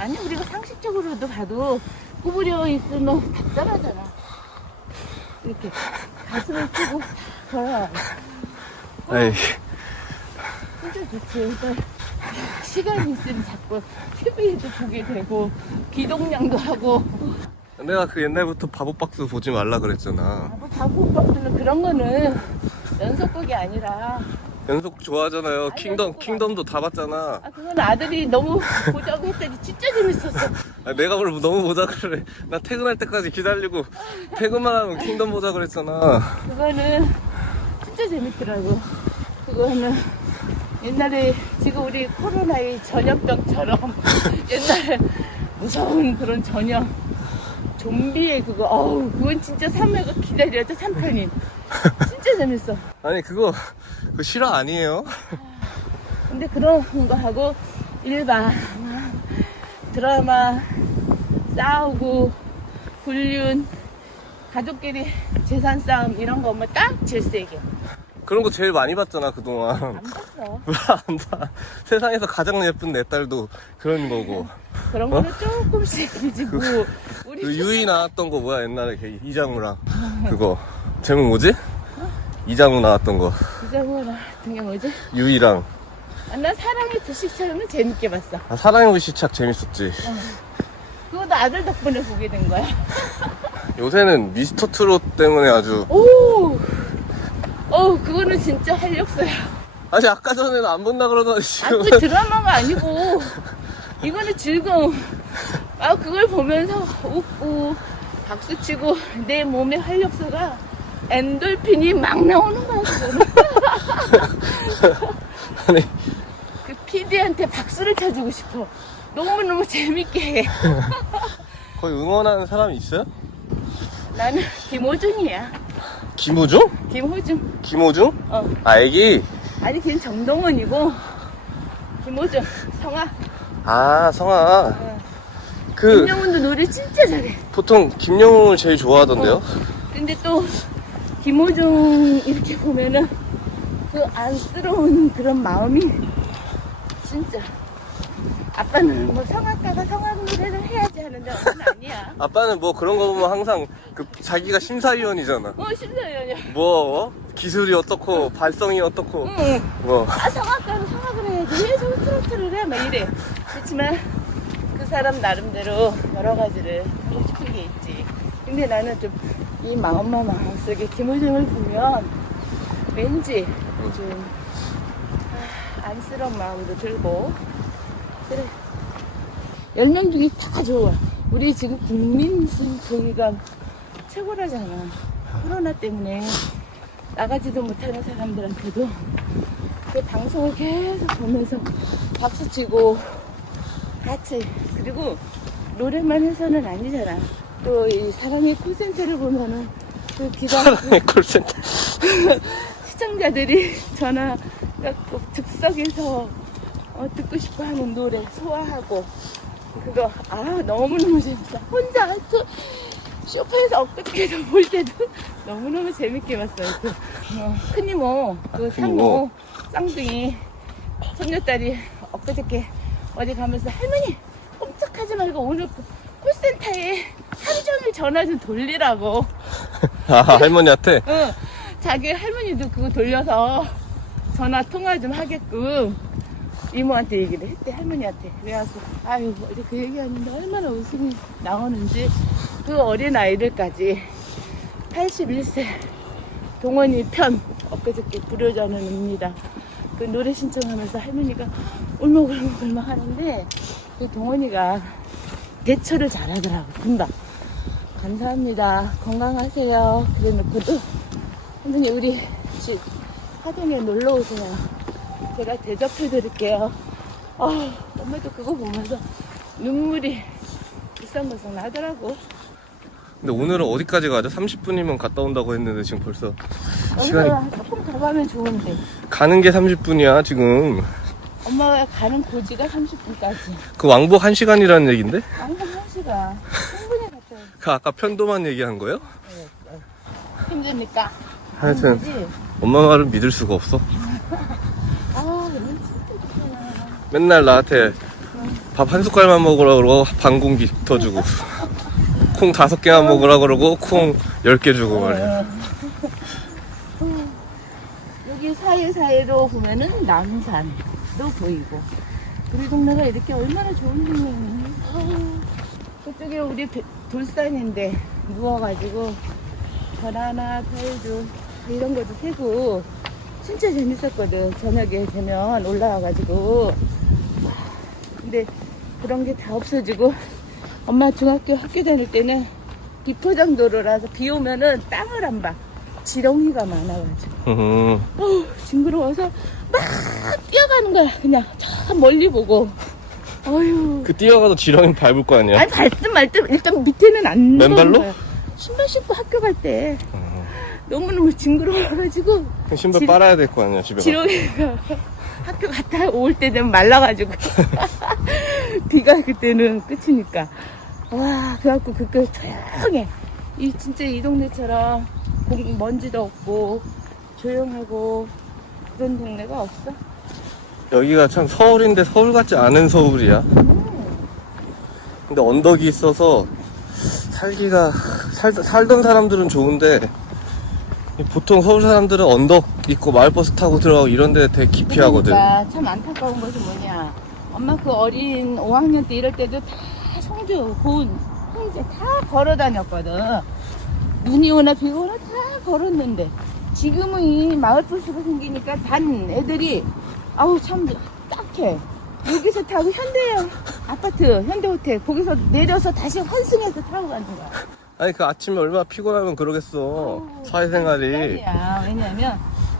아니 우리가 상식적으로도 봐도 구부려 있으면 답답하잖아. 이렇게 가슴을 펴고 걸어야 에이, 진짜 좋지. 그러니까 시간이 있으면 자꾸 TV에도 보게 되고 기동량도 하고 내가 그 옛날부터 바보박스 보지 말라 그랬잖아. 뭐 바보 오빠들은 그런 거는 연속극이 아니라 연속 좋아하잖아요. 킹덤, 킹덤도 다 봤잖아. 아 그건 아들이 너무 보자고 했더니 진짜 재밌었어. 아, 내가 뭘 너무 보자 그래. 나 퇴근할 때까지 기다리고 퇴근만 하면 킹덤 보자 그랬잖아. 그거는 진짜 재밌더라고. 그거는 옛날에 지금 우리 코로나의 전염병처럼 옛날에 무서운 그런 전염 좀비의 그거 어우 그건 진짜 3회가 기다려져 3편이 진짜 재밌어. 아니 그거 그 실화 아니에요? 근데 그런 거 하고 일반 드라마 싸우고 불륜 가족끼리 재산 싸움 이런 거 오면 딱 질색이야. 그런 거 제일 많이 봤잖아 그동안. 안 봤어. 왜안 봐? 세상에서 가장 예쁜 내 딸도 그런 거고. 그런 거는 조금씩 이지고 우리 그 유이 나왔던 거 뭐야 옛날에 걔 이장우랑 그거 제목 뭐지? 이장우 나왔던 거 이장우 같은 게 뭐지? 유이랑 아, 난 사랑의 두식처럼은 재밌게 봤어. 아, 사랑의 불시착 재밌었지. 그것도 아들 덕분에 보게 된 거야. 요새는 미스터 트롯 때문에 아주 오, 어 그거는 진짜 활력소야. 아니 아까 전에는 안 본다 그러더니 아, 지금 그 드라마가 아니고 이거는 즐거움. 아, 그걸 보면서 웃고 박수치고 내 몸의 활력소가 엔돌핀이 막 나오는 거야. 아니 그 PD한테 박수를 쳐주고 싶어. 너무너무 재밌게 해. 거의 응원하는 사람이 있어요? 나는 김호중이야. 김우중? 김호중. 김호중? 어. 아 애기? 아니, 걔는 정동원이고, 김호중, 성아. 아 성아 어. 그 김영훈도 노래 진짜 잘해. 보통 김영웅을 제일 좋아하던데요? 근데 또 김호중 이렇게 보면은 그 안쓰러운 그런 마음이 진짜 아빠는 뭐 성악가가 성악 노래를 해야지 하는데 엄마는 아니야. 아빠는 뭐 그런 거 보면 항상 그 자기가 심사위원이잖아 어 심사위원이야. 뭐 어? 기술이 어떻고 발성이 어떻고 응. 뭐아 성악가는 성악을 해야지 왜 저거 트로트를 해? 막 이래. 그렇지만 그 사람 나름대로 여러 가지를 하고 싶은 게 있지. 근데 나는 좀 이 마음만 마음속에 김호중을 보면 왠지 좀 아, 안쓰러운 마음도 들고 그래. 열명 중에 다 좋아. 우리 지금 국민신 저기가 최고라잖아. 코로나 때문에 나가지도 못하는 사람들한테도 그 방송을 계속 보면서 박수치고 같이 그리고 노래만 해서는 아니잖아. 또 이 사랑의 콜센터를 보면은 그 기다 사랑의 콜센터. 시청자들이 전화가 꼭 즉석에서 어, 듣고 싶어 하는 노래 소화하고 그거 아 너무너무 재밌어. 혼자 저 쇼파에서 엊그저께도 볼 때도 너무너무 재밌게 봤어요. 그, 어, 큰 이모 그 상모. 쌍둥이 손녀딸이 엊그저께 어디 가면서 할머니 꼼짝하지 말고 오늘 그 콜센터에 하루 종일 전화 좀 돌리라고. 아 할머니한테? 응, 자기 할머니도 그거 돌려서 전화 통화 좀 하게끔 이모한테 얘기를 했대 할머니한테. 그래가지고 아유 어제 그 얘기하는데 얼마나 웃음이 나오는지. 그 어린 아이들까지 81세 동원이 편 엊그저께 불효전원입니다. 그 노래 신청하면서 할머니가 울먹울먹 울먹 하는데 그 동원이가 대처를 잘하더라고 금방 감사합니다. 건강하세요. 그래 놓고도 선생님 우리 집 하동에 놀러 오세요. 제가 대접해 드릴게요. 아, 엄마도 그거 보면서 눈물이 비싼거성 나더라고. 근데 오늘은 어디까지 가죠? 30분이면 갔다 온다고 했는데 지금 벌써 시간이 조금 더 가면 좋은데. 가는 게 30분이야 지금 엄마가 가는 고지가 30분까지. 그 왕복 1시간이라는 얘긴데? 항상 한 시간. 충분히 갔다 오그 아까 편도만 얘기한 거예요? 힘드니까. 하여튼? 엄마 말은 믿을 수가 없어 아, 진짜. 맨날 나한테 밥 한 숟갈만 먹으라 그러고 반 공기 더 주고 콩 다섯 개만 먹으라 그러고 콩 열 개 주고 말이야 여기 사이사이로 보면은 남산 도 보이고. 우리 동네가 이렇게 얼마나 좋은 동네니 저쪽에 우리 배- 돌산인데 누워가지고 바나나 별도 이런 것도 세고 진짜 재밌었거든. 저녁에 되면 올라와가지고. 근데 그런 게 다 없어지고 엄마 중학교 학교 다닐 때는 비포장 도로라서 비 오면은 땅을 안 봐. 지렁이가 많아가지고. 음, 어우, 징그러워서 막 뛰어가는 거야. 그냥 저 멀리 보고. 어휴. 그 뛰어가도 지렁이 밟을 거 아니야? 아니 밟든 말든 일단 밑에는 안 맨발로? 거야. 신발 신고 학교 갈 때. 너무너무 징그러워가지고. 그 신발 지- 빨아야 될 거 아니야 집에 가 지렁이가 학교 갔다 올 때 되면 말라가지고. 비가 그때는 끝이니까. 와 그래갖고 그렇게 조용해. 이 진짜 이 동네처럼 공- 먼지도 없고 조용하고 그런 동네가 없어? 여기가 참 서울인데 서울 같지 않은 서울이야. 근데 언덕이 있어서 살기가 살, 살던 사람들은 좋은데 보통 서울 사람들은 언덕 있고 마을버스 타고 들어가고 이런 데 되게 기피하거든 그러니까 참 안타까운 것이 뭐냐. 엄마 그 어린 5학년 때 이럴 때도 다 성주 고은 홍제 다 걸어 다녔거든. 눈이 오나 비가 오나 다 걸었는데 지금은 이 마을버스가 생기니까 단 애들이 아우 참 딱해. 여기서 타고 현대 아파트 현대 호텔 거기서 내려서 다시 환승해서 타고 가는 거야. 아니 그 아침에 얼마나 피곤하면 그러겠어. 사회생활이. 야 왜냐면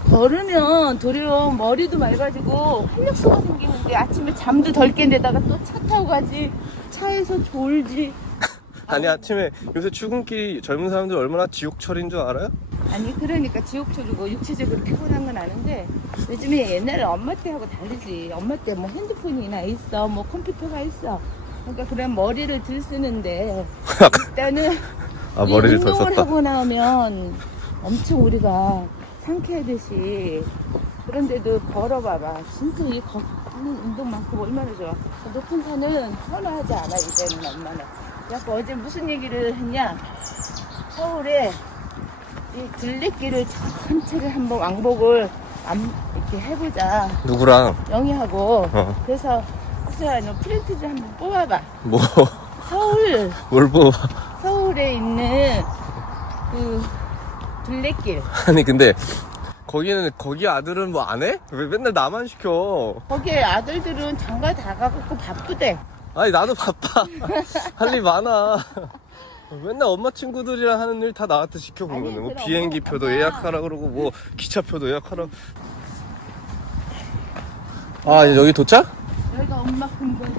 걸으면 도리어 머리도 맑아지고 활력소가 생기는데 아침에 잠도 덜 깬 데다가 또 차 타고 가지. 차에서 졸지. 아니 아침에 요새 출근길이 젊은 사람들 얼마나 지옥철인 줄 알아요? 아니 그러니까 지옥철이고 육체적으로 피곤한 건 아는데 요즘에 옛날에 엄마 때하고 다르지. 엄마 때 뭐 핸드폰이나 있어 뭐 컴퓨터가 있어. 그러니까 그런 머리를 들 쓰는데 일단은 아 이 머리를 덜 운동을 썼다. 하고 나오면 엄청 우리가 상쾌하듯이 그런데도 걸어봐봐. 진짜 이 걷는 운동만큼 얼마나 좋아. 높은 산은 선호하지 않아 이제는 엄마는. 그래서 어제 무슨 얘기를 했냐? 서울에 이 둘레길을 전체를 한번 왕복을 안 이렇게 해보자. 누구랑? 영희하고. 어. 그래서 혹시나 너 프린트 좀 한번 뽑아봐. 뭐? 서울. 뭘 뽑아? 서울에 있는 그 둘레길. 아니 근데 거기는 거기 아들은 뭐 안 해? 왜 맨날 나만 시켜? 거기에 아들들은 장가 다 가갖고 바쁘대. 아니 나도 바빠. 할 일 많아 맨날 엄마 친구들이랑 하는 일 다 나한테 시켜보면 아니, 뭐 그럼 비행기 엄마- 표도. 예약하라 그러고 뭐 기차표도 예약하라. 아 이제 여기 도착? 여기가 엄마 근거지.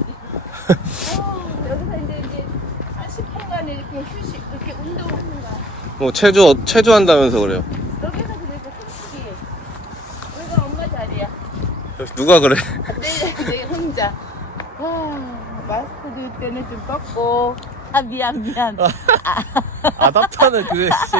어, 여기서 이제 이제 10분간 이렇게 휴식 이렇게 운동하는 거야. 뭐 체조 체조 한다면서 그래요? 여기서 그러니까 솔직히 여기가 엄마 자리야. 누가 그래? 내, 내 혼자. 와 마스크도 이때는 좀 떴고 아 미안 미안. 아답터는 그게 씨